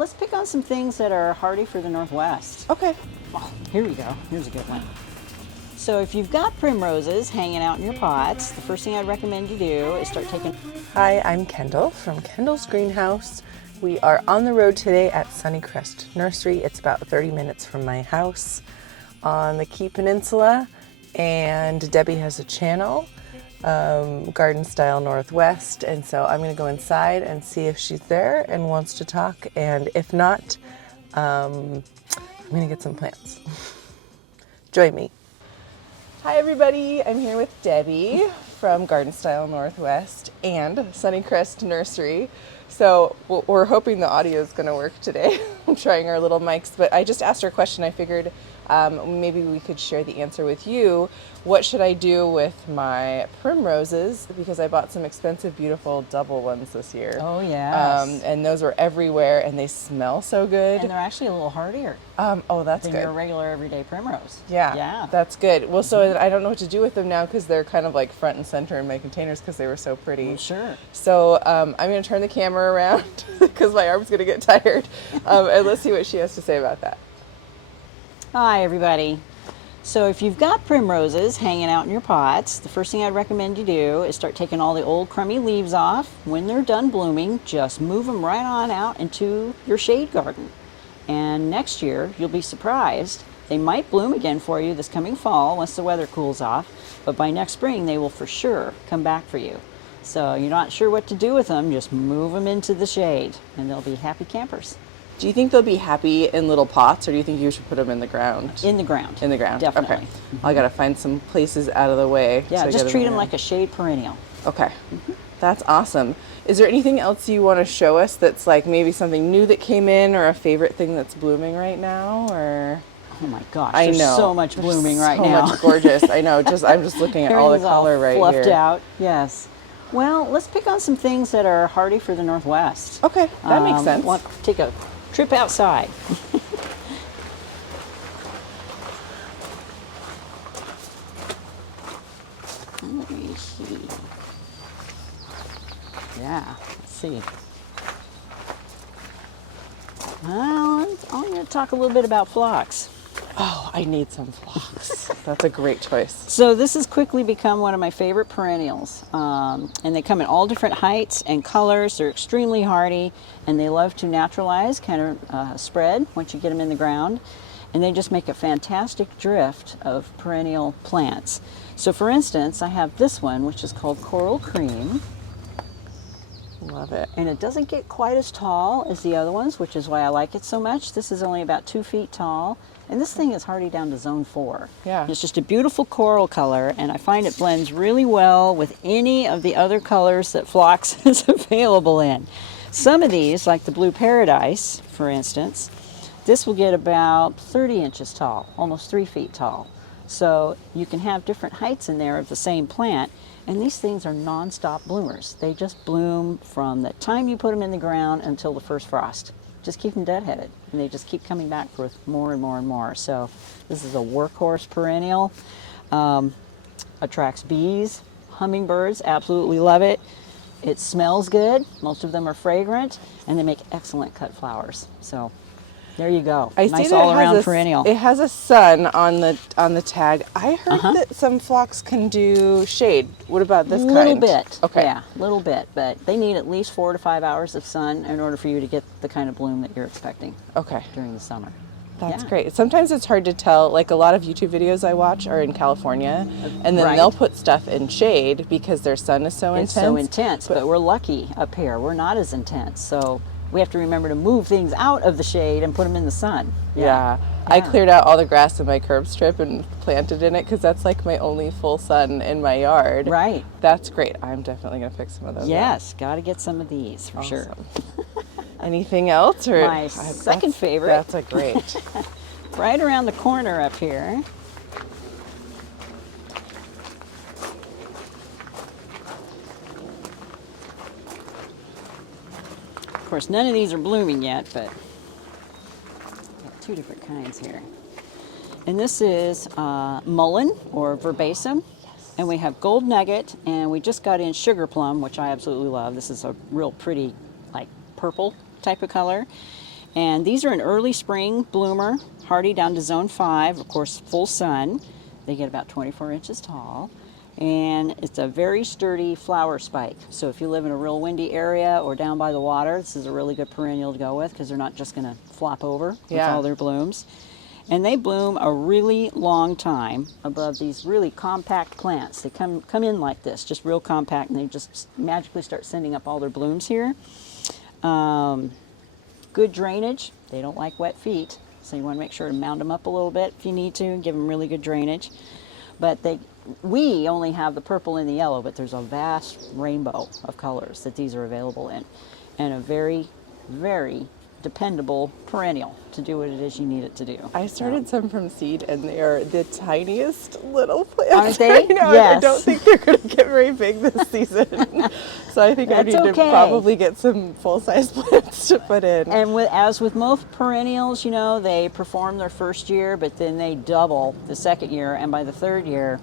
let's pick on some things that are hardy for the Northwest. Okay. Oh, here we go. Here's a good one. So if you've got primroses hanging out in your pots, the first thing I'd recommend you do is start taking... Hi, I'm Kendall from Kendall's Greenhouse. We are on the road today at Sunnycrest Nursery. It's about 30 minutes from my house on the Key Peninsula, and Debbie has a channel, Garden Style Northwest, and so I'm going to go inside and see if she's there and wants to talk, and if not, I'm going to get some plants. Join me. Hi everybody, I'm here with Debbie from Garden Style Northwest and Sunnycrest Nursery. So we're hoping the audio is going to work today. I'm trying our little mics, but I just asked her a question. I figured maybe we could share the answer with you. What should I do with my primroses? Because I bought some expensive, beautiful double ones this year. Oh, yes. And those are everywhere, and they smell so good. And they're actually a little hardier oh, that's than good. your regular everyday primrose. Yeah, Yeah. that's good. Well, so I don't know what to do with them now because they're kind of like front and center in my containers because they were so pretty. Well, sure. So I'm going to turn the camera around because my arm's going to get tired. And let's see what she has to say about that. Hi, everybody. So if you've got primroses hanging out in your pots, the first thing I'd recommend you do is start taking all the old crummy leaves off. When they're done blooming, just move them right on out into your shade garden. And next year, you'll be surprised. They might bloom again for you this coming fall once the weather cools off, but by next spring, they will for sure come back for you. So you're not sure what to do with them, just move them into the shade and they'll be happy campers. Do you think they'll be happy in little pots, or do you think you should put them in the ground? In the ground. In the ground. Definitely. Okay. I got to find some places out of the way. Yeah, so just treat them like a shade perennial. Okay. That's awesome. Is there anything else you want to show us that's like maybe something new that came in, or a favorite thing that's blooming right now, or? Oh my gosh, I there's know. so much blooming right now. So much gorgeous. I know. I'm just looking at all the color right here. Fluffed out. Yes. Well, let's pick on some things that are hardy for the Northwest. Okay, that makes sense. Want to take a trip outside. Let me see. Yeah, let's see. Well, I'm going to talk a little bit about phlox. Oh, I need some phlox. That's a great choice. So this has quickly become one of my favorite perennials. And they come in all different heights and colors. They're extremely hardy, and they love to naturalize, kind of spread once you get them in the ground. And they just make a fantastic drift of perennial plants. So for instance, I have this one, which is called Coral Cream. Love it. And it doesn't get quite as tall as the other ones, which is why I like it so much. This is only about 2 feet tall. And this thing is hardy down to zone 4. Yeah. It's just a beautiful coral color, and I find it blends really well with any of the other colors that phlox is available in. Some of these, like the Blue Paradise, for instance, this will get about 30 inches tall, almost 3 feet tall. So you can have different heights in there of the same plant, and these things are non-stop bloomers. They just bloom from the time you put them in the ground until the first frost. Just keep them deadheaded, and they just keep coming back with more and more and more. So this is a workhorse perennial. Attracts bees, hummingbirds, absolutely love it. It smells good. Most of them are fragrant, and they make excellent cut flowers. So there you go. I see nice that all-around perennial. It has a sun on the tag. I heard that some phlox can do shade. What about this kind? A little bit. Okay. Yeah, a little bit, but they need at least 4 to 5 hours of sun in order for you to get the kind of bloom that you're expecting. Okay. During the summer. That's Yeah. great. Sometimes it's hard to tell. Like a lot of YouTube videos I watch are in California, and then they'll put stuff in shade because their sun is so intense. It's so intense, but we're lucky up here. We're not as intense, so we have to remember to move things out of the shade and put them in the sun. Yeah. I cleared out all the grass in my curb strip and planted in it because that's like my only full sun in my yard. Right. That's great. I'm definitely going to pick some of those. Yes, got to get some of these for sure. Anything else? Or My second favorite. That's a great. Right around the corner up here. Of course, none of these are blooming yet, but I've got 2 different kinds here. And this is mullein or verbasum. And we have gold nugget, and we just got in sugar plum, which I absolutely love. This is a real pretty, like, purple type of color. And these are an early spring bloomer, hardy down to zone 5, of course, full sun. They get about 24 inches tall. And it's a very sturdy flower spike. So if you live in a real windy area or down by the water, this is a really good perennial to go with because they're not just going to flop over with all their blooms. And they bloom a really long time above these really compact plants. They come in like this, just real compact, and they just magically start sending up all their blooms here. Good drainage. They don't like wet feet, so you want to make sure to mound them up a little bit if you need to, and give them really good drainage. But we only have the purple and the yellow, but there's a vast rainbow of colors that these are available in, and a very, very dependable perennial to do what it is you need it to do. I started some from seed, and they are the tiniest little plants. Aren't they? Yes. I don't think they're going to get very big this season. So I think I need to probably get some full-size plants to put in. And as with most perennials, you know, they perform their first year, but then they double the second year, and by the third year,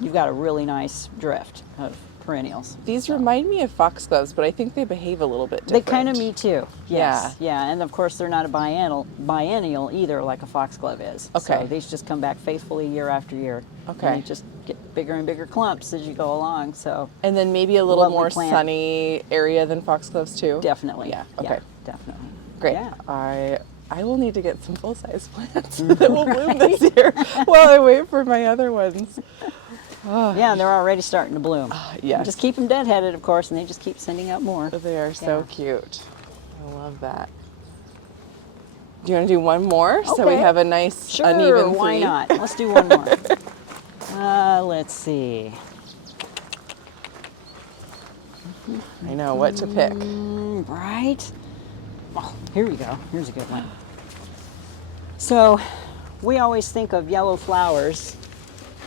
you've got a really nice drift of perennials. These remind me of foxgloves, but I think they behave a little bit different. They kind of me too. Yes. Yeah. And of course they're not a biennial either, like a foxglove is. Okay. So these just come back faithfully year after year. Okay. And they just get bigger and bigger clumps as you go along. So. And then maybe a little more sunny area than foxgloves too. Definitely. Yeah. Okay. Yeah, definitely. Great. Yeah. I will need to get some full-size plants that will bloom this year while I wait for my other ones. Yeah, and they're already starting to bloom. Yes. Just keep them deadheaded, of course, and they just keep sending out more. They are so cute. I love that. Do you want to do one more so we have a nice uneven three? Why not? Let's do one more. Let's see. I know what to pick. Right? Oh, here we go. Here's a good one. So, we always think of yellow flowers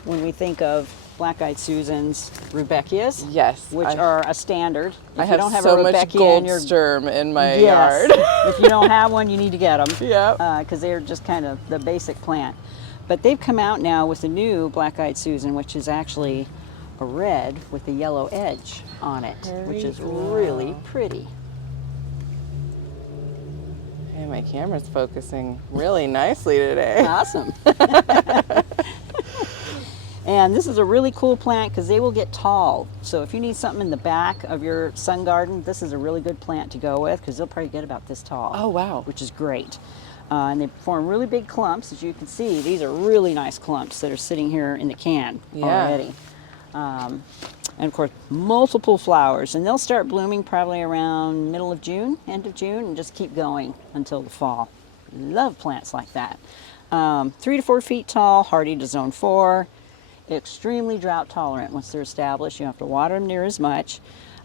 when we think of black-eyed Susans, rubeckias, yes, which are a standard. If I you don't have so a much rubeckia in your Goldsturm in my yard. If you don't have one, you need to get them. Yeah, because they're just kind of the basic plant. But they've come out now with a new black-eyed Susan, which is actually a red with a yellow edge on it, which is really pretty. Hey, my camera's focusing really nicely today. Awesome. And this is a really cool plant because they will get tall. So if you need something in the back of your sun garden, this is a really good plant to go with because they'll probably get about this tall. Oh, wow. Which is great. And they form really big clumps. As you can see, these are really nice clumps that are sitting here in the can already. And of course, multiple flowers. And they'll start blooming probably around middle of June, end of June, and just keep going until the fall. Love plants like that. 3 to 4 feet tall, hardy to zone 4. Extremely drought tolerant once they're established. You don't have to water them near as much.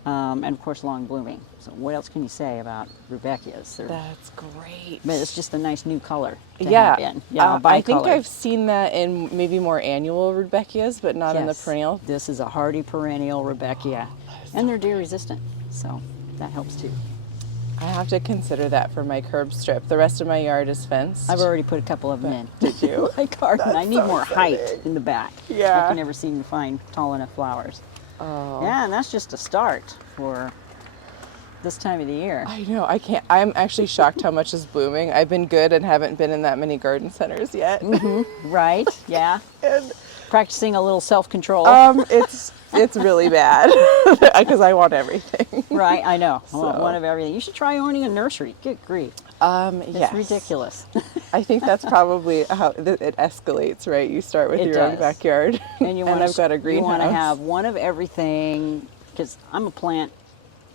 And of course, long blooming. So what else can you say about rubeckias? That's great. But it's just a nice new color to have in. Yeah, I think I've seen that in maybe more annual rudbeckias, but not in the perennial. This is a hardy perennial rudbeckia. And they're deer resistant, so that helps too. I have to consider that for my curb strip. The rest of my yard is fenced. I've already put a couple of them in. Did you? My garden. I need more height in the back. Yeah. I can never seem to find tall enough flowers. Oh. Yeah, and that's just a start for this time of the year. I know. I can't. I'm actually shocked how much is blooming. I've been good and haven't been in that many garden centers yet. Mm-hmm. Right? Yeah. And practicing a little self-control. It's really bad because I want everything. Right, I know. I want So. one of everything. You should try owning a nursery. Good grief. It's Yes. ridiculous. I think that's probably how it escalates, right? You start with your own backyard, and I've got a greenhouse. You want to have one of everything, because I'm a plant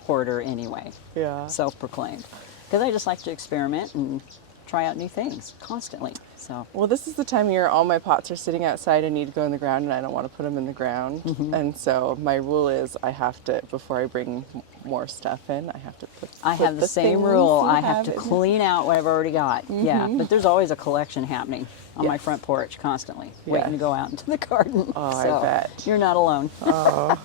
hoarder anyway. Yeah. Self-proclaimed. Because I just like to experiment and try out new things constantly. So. Well, this is the time of year all my pots are sitting outside and need to go in the ground, and I don't want to put them in the ground. Mm-hmm. And so my rule is I have to, before I bring more stuff in, I have to put I have the same rule. I have to clean out what I've already got. Mm-hmm. Yeah, but there's always a collection happening on my front porch constantly, waiting to go out into the garden. Oh, so I bet. You're not alone. Oh.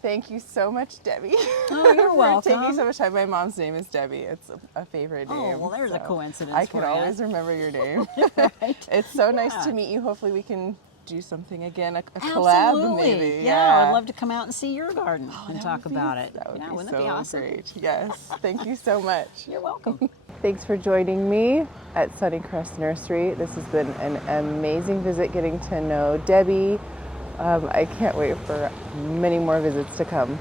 Thank you so much, Debbie. Oh, you're welcome. For taking so much time. My mom's name is Debbie. It's a favorite name. Oh, well, there's a coincidence. I can always remember your name. Right. It's so nice to meet you. Hopefully we can do something again, a collab Absolutely. maybe. Yeah, I'd love to come out and see your garden and talk about it. That would be wouldn't so that be awesome? great. Yes. Thank you so much. You're welcome. Thanks for joining me at Sunnycrest Nursery. This has been an amazing visit getting to know Debbie. I can't wait for many more visits to come.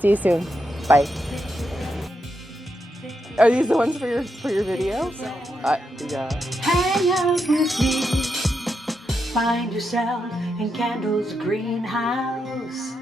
See you soon. Bye. Are these the ones for your video? Yeah. Hang out with me. Find yourself in Kendall's greenhouse.